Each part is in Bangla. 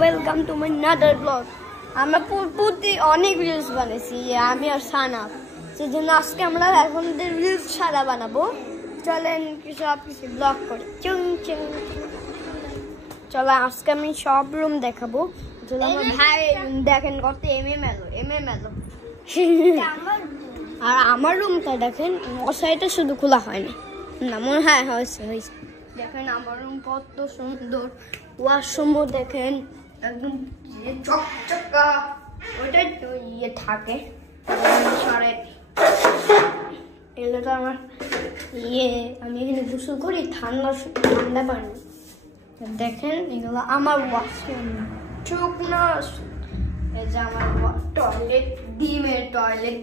Welcome to my another blog. আমরা প্রতি অনেক রিলস বানাইছি আমি আর সানা, সেজন্য আজকে আমরা এখন রিলস সারা বানাবো। চলেন সব কিছু ব্লগ করি। চলো আজকে আমি সব রুম দেখাবো। আমার ভাই দেখেন কত এলো আর আমার রুমটা দেখেন, মশারিটা শুধু খোলা হয়নি না, মনে হয় হয়েছে। দেখেন আমার রুম কত সুন্দর, ওয়াশরুমও দেখেন একদম চকচকা, ওইটাই তো থাকে এগুলো তো আমার আমি এখানে গোসল করি ঠান্ডা পানি। দেখেন এগুলো আমার ওয়াশরুম, চোখ না এই যে আমার টয়লেট, ডিমের টয়লেট।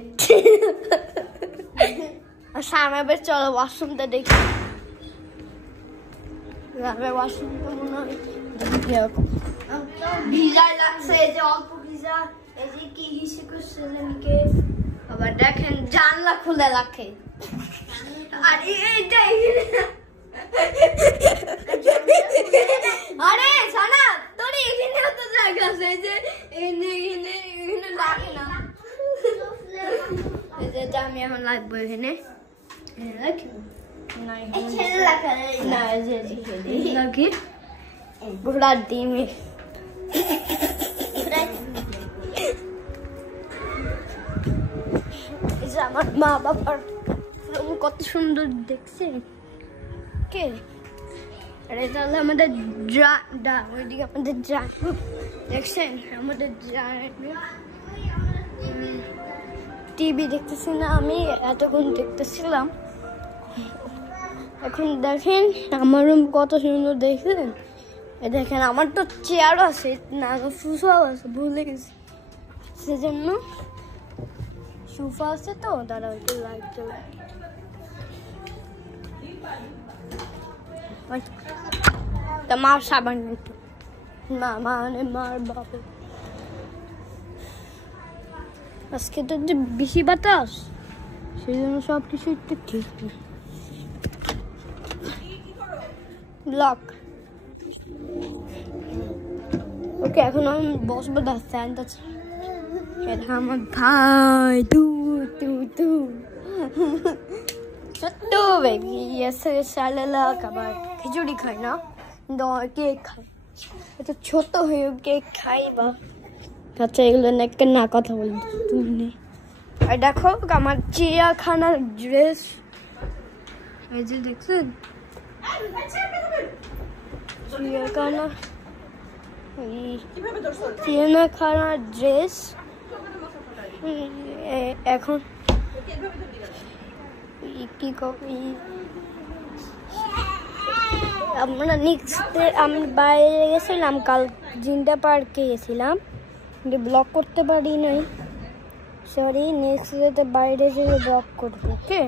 আর সামনে বেশ চলো ওয়াশরুমটা দেখি। ওয়াশরুমটা মনে হয় ভিজা লাগছে, এই যে অল্প ভিজা, এই যে কি হিসে করছে জানিকে। আবার দেখেন জানলা খুলে রাখে, আর এইটাই আরে সানা তোর এখানেও তো জায়গা আছে, এই যে এখানে লাগে না, এই যে আমি এখন লাগবো এখানে রাখবো না, যে ঘোড়া ডিমে আমার মা বাবার রুম কত সুন্দর দেখছেন কে। আর এটা হলো আমাদের ওইদিকে আমাদের দেখছেন, আমাদের টিভি দেখতেছি না আমি, এতক্ষণ দেখতেছিলাম। এখন দেখেন আমার রুম কত সুন্দর দেখছেন। দেখেন আমার তো চেয়ারও আছে না, সোফাও আছে, ভুলে গেছি, সেজন্য সোফা আছে তো দাদা ওইটা লাইট চলে। মার সাবান একটু মানে মার বাবা, আজকে তো যে বেশি বাতাস, সেই জন্য সব কিছু একটু ঠিক না। ব্লক ওকে, এখন আমি বসবো ফ্যানটা। এটা আমার ভাই ছোট্ট বেবি এসে আবার খিচুড়ি খায় না, কিন্তু কেক খায়। এটা ছোট হয়ে কেক খাই বা আচ্ছা এগুলো না কথা বলি তুমি। আর দেখো আমার চিড়িয়াখানার ড্রেস, এই যে দেখছেন চিড়িয়াখানার ড্রেস। এখন কি আমরা আমি বাইরে গেছিলাম, কাল জিন্দা পার্কে গেছিলাম, কিন্তু ব্লগ করতে পারি নাই, সরি। নেক্সট ডেতে বাইরে যেয়ে ব্লগ করবো, ওকে।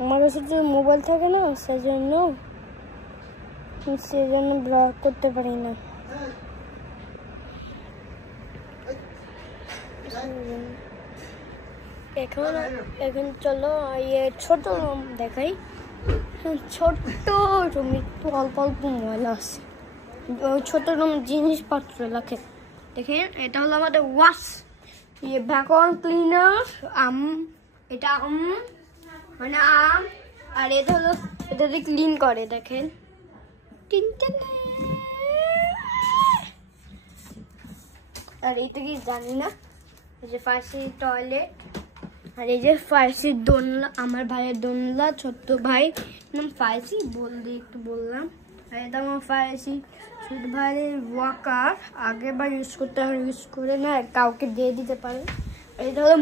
আমার কাছে যে মোবাইল থাকে না, সেজন্য ব্লগ করতে পারি না। এখন চলো ছোট রুম দেখাই। ছোট্ট রুম, একটু অল্প ময়লা আছে, ছোট রুম জিনিসপত্র রাখে। দেখেন এটা হলো আমাদের ওয়াশ ভ্যাকুয়াম ক্লিনার, এটা মানে আর এটা হলো এটা দিয়ে ক্লিন করে। দেখেন আর এইটা কি জানি না, এই যে ফার্সির টয়লেট, আর এই যে ফার্সির দোলনা, আমার ভাইয়ের দোলনা, ছোট্ট ভাই নাম ফার্সি একটু বললাম। আর এটা আমার ফার্সি ছোট ভাইয়ের ওয়াকার, আগেবার ইউজ করতে হয়, ইউজ করে না কাউকে দিয়ে দিতে পারে। এটা হলো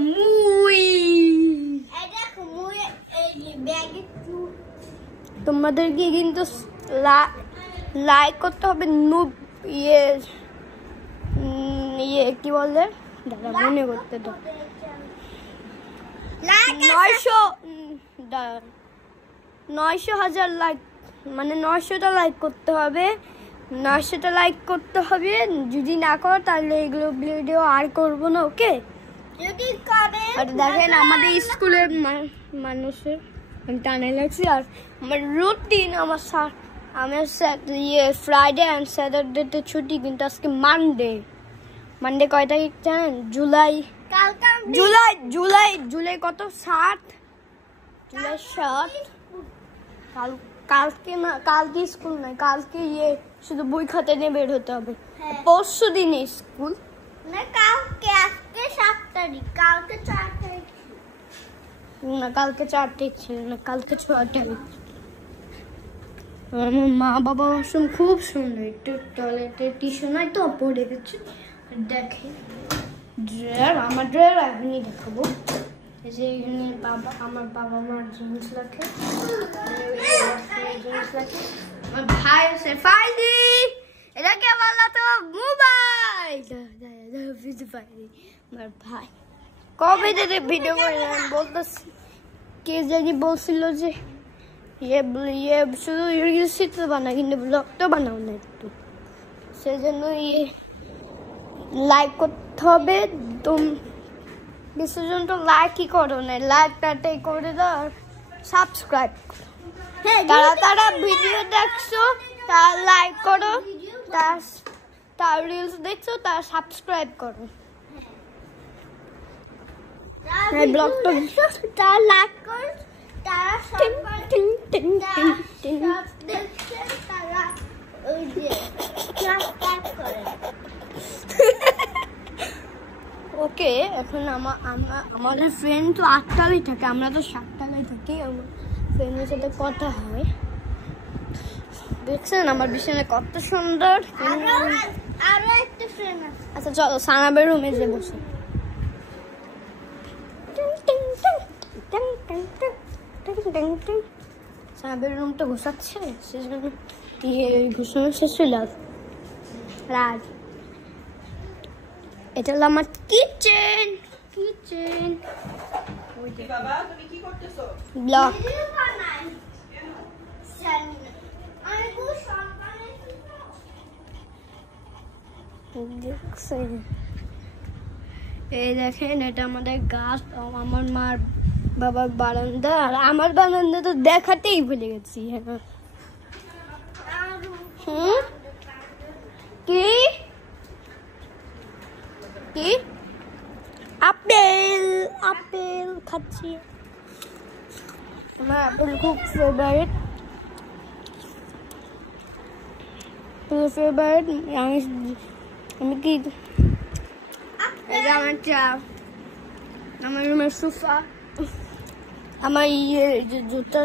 তোমাদেরকে কিন্তু লাইক করতে হবে, কি বলে দাদা মনে করতে তো 900,000 লাইক, মানে 900টা লাইক করতে হবে, 900টা লাইক করতে হবে। যদি না করো তাহলে এগুলো ভিডিও আর করবো না, ওকে। আর দেখেন আমাদের স্কুলের মানুষের টানে লাগছে, আর আমার রুটিন, আমার আমার ফ্রাইডে অ্যান্ড স্যাটারডেতে ছুটি, কিন্তু আজকে মানডে কয় তারিখ জানেন? জুলাই কত? 7 জুলাই 7। কালকে না, কালকে স্কুল নাই, কালকে শুধু বই খাতা নিয়ে বের হতে হবে। পরশু দিনে স্কুল না, কালকে, আজকে 7 তারিখ, কালকে 4 তারিখ না, কালকে 4 তারিখ ছিল না, কালকে 6 তারিখ। আমার মা বাবা ওয়াশরুম খুব সুন্দর, একটু টয়লেটে টিস্যু নাই তো পড়ে গেছে। দেখে ড্রয়ার, আমার ড্রয়ার এখনই দেখাবো। এই যে এখানে আমার বাবা মার জিনিস রাখে, জিনিস রাখে। আমার ভাই আছে ফাইদি, এটাকে বলা তো মোবাইল। আমার ভাই কবে থেকে ভিডিও করে বলতেছি, কে জানি বলছিল যে শুধু রিলসই তো বানায়, কিন্তু ব্লগ তো বানাও না একটু, সেজন্য লাইক করতে হবে। বিশেষজন তো লাইকই করো না, লাইকটাই করে দাও, আর সাবস্ক্রাইব। তারা ভিডিও দেখছো তারা লাইক করো, তার রিলস দেখছো তারা সাবস্ক্রাইব করো। ব্লগটা তারা লাইক করো, তারা তারা ওই যে সাবস্ক্রাইব করে। ওকে, এখন আমাদের ফ্রেন্ড তো 8 তলায় থাকে, আমরা তো 7 তলায় থাকি। আমার ফ্রেন্ডের সাথে কথা হয়, দেখছেন আমার বিছানা কত সুন্দর। আমরা একটা ফ্রেন্ড আছে। আচ্ছা চলো সানাবের রুমে যে বসে। সানাবের রুমটা ঘুষাচ্ছে, সেজন্য ঘুষানো শেষ হয়ে রাজ। এটা হলো আমার কিচেন। বাবা তুমি কি করতেছো? ব্লগ এই দেখেন, এটা আমাদের গাছ, আমার মার বাবার বারান্দা, আর আমার বারান্দা তো দেখাতেই ভুলে গেছি। কি কি আপেল খাচ্ছি, আমার আপেল খুব ফেভারিট। আমি কি, এটা আমার চা, আমার রুমের সোফা, আমার জুতা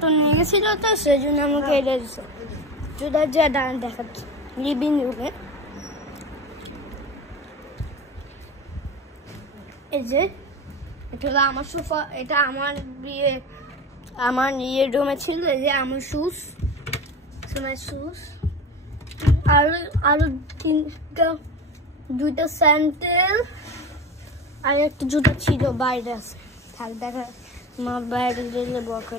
তো নিয়ে গেছিল, তো সেই জন্য আমাকে এটা দিচ্ছে। জুতার যা দাঁড়ান দেখাচ্ছি লিভিং রুমে। এই যে এটা হলো আমার সোফা, এটা আমার রুমে ছিল। এই যে আমার শুজ, আরো 2টা স্যান্ডেল, আর একটা জুতা ছিল বাইরে আছে, থাক দেখা মা বাইরে গেলে বকে।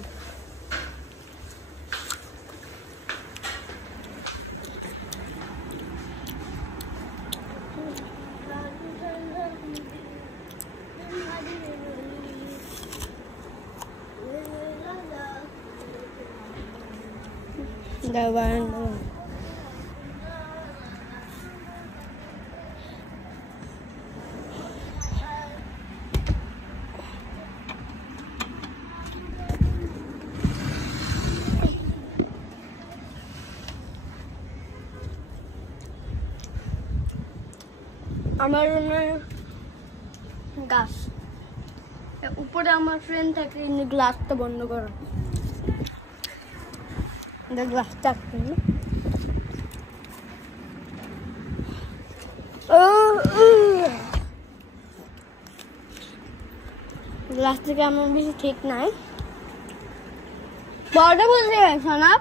আমার গাছ উপরে, আমার ফ্রেন্ড থাকে, গ্লাসটা বন্ধ করো, গ্লাসটা গ্লাস থেকে আমার বেশি ঠিক নাই, বড়টা বুঝতে গেছো না?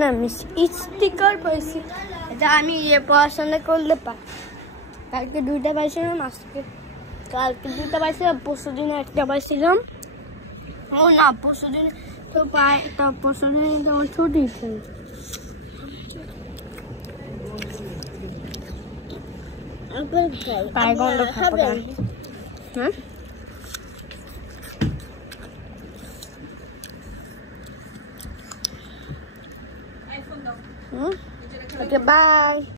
না আমি স্টিকার পাইছি, এটা আমি পড়াশোনা করলে পাই। কালকে 2টা পাইছিলাম, কালকে 2টা পাইছিলাম, পরশু দিনে 1টা পাইছিলাম। ও না, পরশু দিনে তো পরশু দিনে তো আমার ছুটি ছিল। পায়ে গন্ধ খাবো। হ্যাঁ দাও হুম নিজের এখানে ওকে বাই